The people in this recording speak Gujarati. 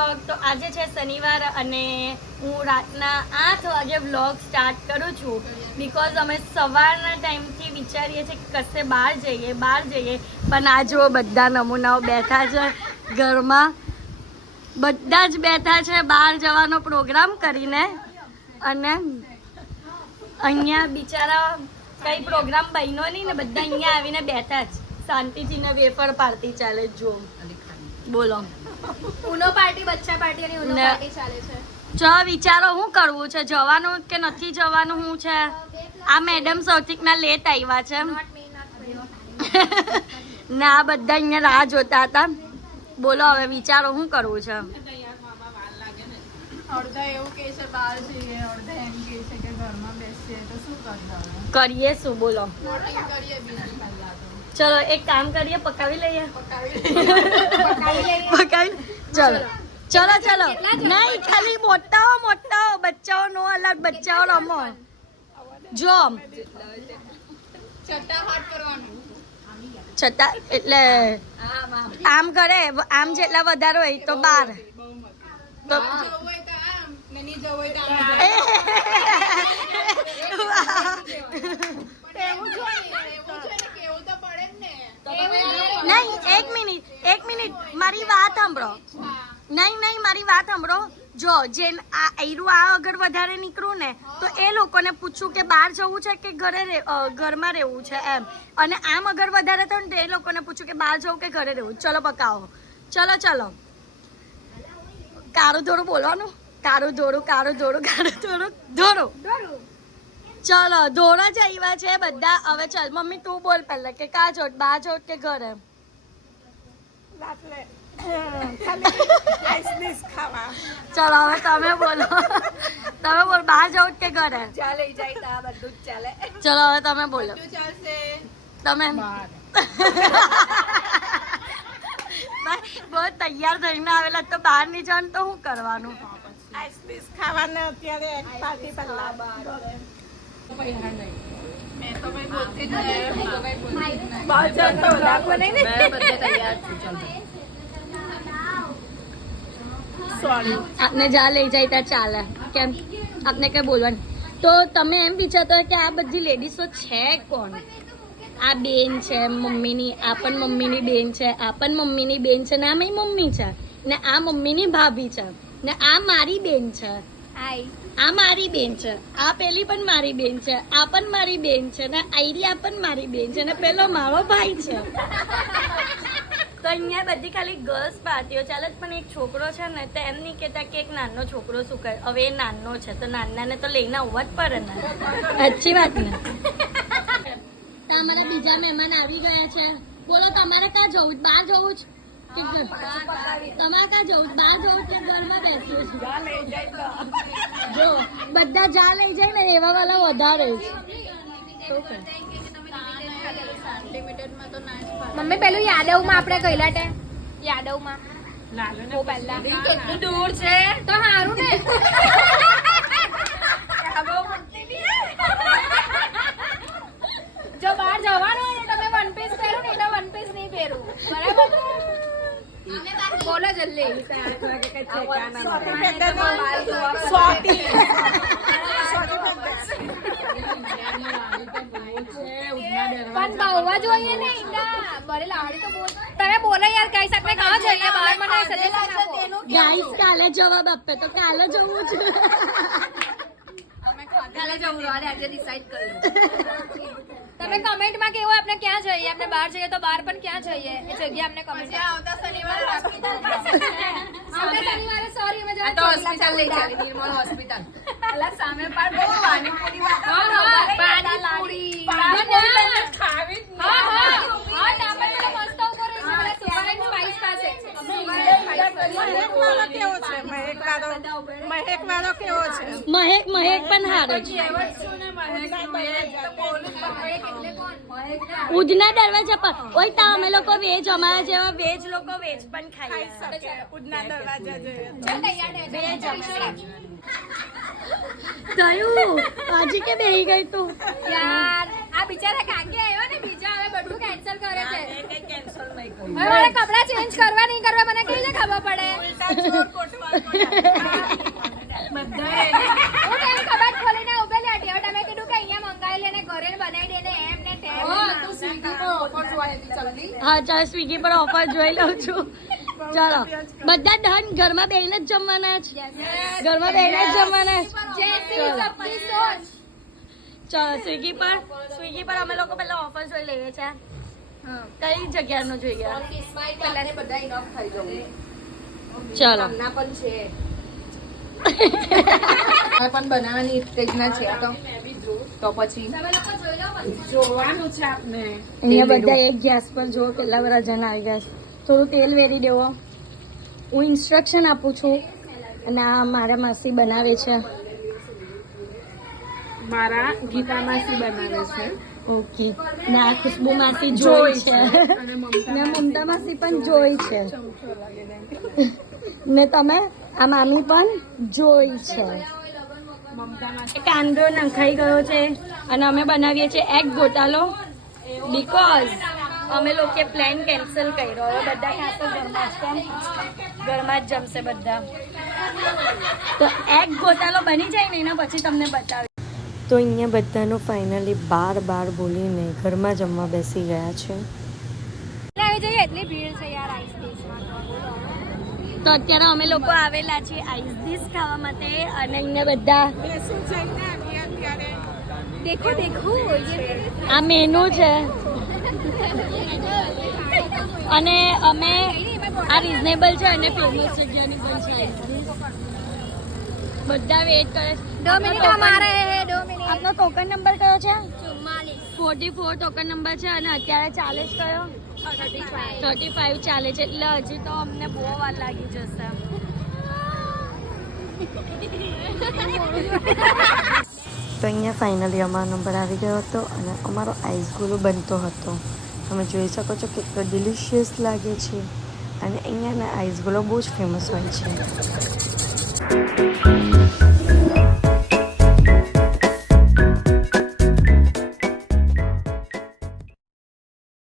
વ્લોગ. તો આજે છે શનિવાર અને હું રાતના 8 વાગે વ્લોગ સ્ટાર્ટ કરું છું. બિકોઝ અમે સવારના ટાઈમથી વિચારીએ છીએ કે કશે બહાર જઈએ. પણ આ જુઓ બધા નમૂનાઓ બેઠા છે ઘરમાં. બધા જ બેઠા છે બહાર જવાનો પ્રોગ્રામ કરીને. અને અહીંયા બિચારા કઈ પ્રોગ્રામ બન્યો નહીં ને બધા અહીંયા આવીને બેઠા જ શાંતિથી ને વેફર પાર્ટી ચાલે. જો બોલો ઉનો પાર્ટી, બચ્ચા પાર્ટી અને ઉનો પાર્ટી ચાલે છે. જો વિચારો શું કરવું છે, જવાનું કે નથી જવાનું. શું છે આ મેડમ સૌથી ના લેટ આવ્યા છે ને આ બધા અહીંયા રાહ જોતા હતા. બોલો હવે વિચારો શું કરવું છે. અડધા એવું કહે છે બહાર જઈએ, અડધા એમ કહે છે કે ઘરમાં બેસીએ, તો શું કરવાનું? કરીએ શું બોલો. વોટિંગ કરીએ બીજી પહેલા તો. ચલો એક કામ કરીએ, પકાવી લઈએ. ચલો નહીં ખાલી મોટાઓ બચ્ચાઓ નો અલગ, બચ્ચાઓ રમો. જો છઠ્ઠા હાથ કરવાનું. છતાં એટલે આમ કરે, આમ જેટલા વધારે હોય તો 12 તો જવું હોય તો આમ, ને નહીં જવું હોય તો આમ. એવું જોઈએ ને, કેવું તો પડે જ ને. નહીં એક મિનિટ મારી વાત સાંભળો. નહીં મારી વાત સાંભળો. જો જે આ આગળ વધારે નીકળું ને તો એ લોકોને પૂછું કે બહાર જવું છે કે ઘરમાં રહેવું છે એમ. અને આમ આગળ વધારે થયું ને તો એ લોકોને પૂછું કે બહાર જવું કે ઘરે રહેવું. ચલો પકાવો. ચલો કારું ધોરું બોલવાનું. કારું ધોરું ચલો ધોળા જ આવ્યા છે બધા. હવે ચાલ મમ્મી તું બોલ પહેલા કે કા જોત, બહાર જોત કે ઘરે. ચલો હવે તમે બોલો. તમે બોલ બહાર જવું કે ઘરે. ચલો હવે તમે બોલો. શું ચાલશે? તમે બહુ તૈયાર થઈને આવેલા તો બહાર નહીં જવાનું તો શું કરવાનું. ખાવાના અત્યારે એક પાર્ટી પહેલા મેં તો કઈ બોલતી જ નહીં. હું તો કઈ બોલતી જ નહીં. બહાર જતો રાખો નહીં ને. મેં બધે તૈયાર છું. ચાલો. આપને જા લઈ જાય ત્યાં ચાલે. કેમ આપને કઈ બોલવાનું. તો તમે એમ વિચારતો હોય કે આ બધી લેડીઝો છે કોણ. આ બેન છે મમ્મીની, આ પણ મમ્મીની બેન છે, આ પણ મમ્મીની બેન છે, ને આ મારી મમ્મી છે, ને આ મમ્મીની ભાભી છે, ને આ મારી બેન છે, આ મારી બેન છે, આ પેલી પણ મારી બેન છે, આ પણ મારી બેન છે, ને આઈરિયા પણ મારી બેન છે, ને પેલો મારો ભાઈ છે. તો અહીંયા બધી ખાલી ગર્લ્સ પાર્ટીઓ ચાલે જ. પણ એક છોકરો છે ને તો એમ નહીં કહેતા કે એક નાનો છોકરો શું કરે. હવે એ નાનો છે તો નાનાને તો લઈને આવવા જ પડે ને. સાચી વાત ને. તો અમારા બીજા મહેમાન આવી ગયા છે. બોલો તમારે ક્યાં જવું? બહાર જવું જ કે તમારે ક્યાં જવું? બહાર જવું કે ઘરમાં બેસવું છે? જો બધા જા લઈ જાય ને એવા વાળા વધારે જ. મમ્મી પેલું યાદવમાં આપણે ગયેલા તે યાદવમાં બહુ પહેલા કેટલું દૂર છે તો સારું ને. જો બહાર જવાનું હોય ને તમે વન પીસ પહેરો ને એટલે વન પીસ નહીં પહેરું. બરાબર? બોલો જલ્દી. પણ બહુ જોઈએ ને ઈંડા બરે લાડી તો બોલ. તમે બોલો યાર કઈ શકતે કહાં જઈએ બહાર મને સજેશન આપો. ગાઈસ કાલે જવાબ આપે તો કાલે જવું છે. કાલે જવું રોડે આજે ડિસાઈડ કરી લો. તમે કમેન્ટમાં કેવો આપણે ક્યાં જઈએ, આપણે બહાર જઈએ તો બહાર પણ ક્યાં જઈએ એ જગ્યા આપણે કમેન્ટ આવતા શનિવારે હોસ્પિટલ આવતા શનિવારે સોરી અમે જવા તો હોસ્પિટલ લઈ ચાલે નિર્મળ હોસ્પિટલ અલા સામે પાડ બહુ પાણીપુરી પાણીપુરી ખાવી હા ટામેટો મસ્ત ઉપર છે મને સુપર એન્ડ સ્પાઈસ પાસે મહેક વાળો કેવો છે? મહેક પણ હારો છે. ઉધના દરવાજા પર ઓય તા અમે લોકો વેજ, અમારા જેવા વેજ લોકો વેજ પણ ખાઈ શકે. ઉડના દરવાજા જોઈએ. થયું આજે કે બેહી ગઈ તું યાર આ બિચારા કાકે આવ્યો ને બીજા હવે બધું કેન્સલ કરે છે. હવે મારે કપડા ચેન્જ કરવા નહીં કરવા મને કેવી રીતે ખબર પડે. હું તેમ કબાટ ખોલીને ઉભેલી હતી. હવે તમે કીધું કે અહીંયા મંગાવી લે ને ઘરે બનાવી દે ને એમ ને તેમ. હા ચાલ સ્વિગી પર ઓફર જોઈ લઉં છું. ચાલો બધા ડન. ઘરમાં બેહીને જ જમવાના જ. ઘરમાં બેહીને જ જમવાના જ. જેસી સબ્જી સોસ. ચાલો સ્વિગી પર અમે લોકો પહેલા ઓફર જોઈ લઈએ છે. કઈ જગ્યાનું જોઈએ? પહેલાને બધા ઇનફ થઈ જવું. ચાલો ના પણ છે. પણ બનાવવાની સ્ટેજના છે તો પછી તમે લોકો જોઈ લો પછી. જોવાનું છે આપને. અહીંયા બધા એક ગેસ પર જો કેટલા બધા જણ આવી ગયા છે. થોડું તેલ વેરી દેવો. હું ઇન્સ્ટ્રક્શન આપું છું અને આ મારા માસી બનાવે છે. મારા ગીતા માસી બનાવે છે ઓકે ને આ ખુશ્બુ માસી જોઈ છે અને મમતા ને મમતા માસી પણ જોઈ છે ને તમે આ મામી પણ જોઈ છે. મમતા માસી કાંદો નખાઈ ગયો છે અને અમે બનાવીએ છીએ એગ ગોટાલો બીકોઝ અમે લોકો પ્લાન કેન્સલ કર્યો. હવે બધા ખાશે ઘરમાં જ જમશે બધા. તો એગ ગોટાલો બની જાય ને એના પછી તમને બતાવી. તો અહીંયા બધાનું ફાઇનલી બાર બોલીને ઘરમાં જમવા બેસી ગયા છે. આવી જઈએ એટલી ભીડ છે યાર આઈસ ડીશમાં. તો અત્યારે અમે લોકો આવેલા છીએ આઈસ ડીશ ખાવા માટે અને અહીંયા બધા બેસું જઈને આવીએ અત્યારે. દેખો આ મેનુ છે અને અમે આ રિઝનેબલ છે અને ફેમસ જગ્યાની પણ છે ice dish. બધા વેઇટ કરે છે. 2 મિનિટ અમારે હે 2 મિનિટ. આપનો ટોકન નંબર કયો છે? 44 44 ટોકન નંબર છે અને અત્યારે ચાલે છે કયો? 35 ચાલે છે એટલે હજી તો અમને બહુ વાર લાગી જશે. તો અહીંયા ફાઇનલી અમારો નંબર આવી ગયો હતો અને અમારો આઈસ ગોલો બનતો હતો. તમે જોઈ શકો છો કેટલો ડિલિશિયસ લાગે છે અને અહીંયાના આઈસ ગોલો બહુ જ ફેમસ હોય છે.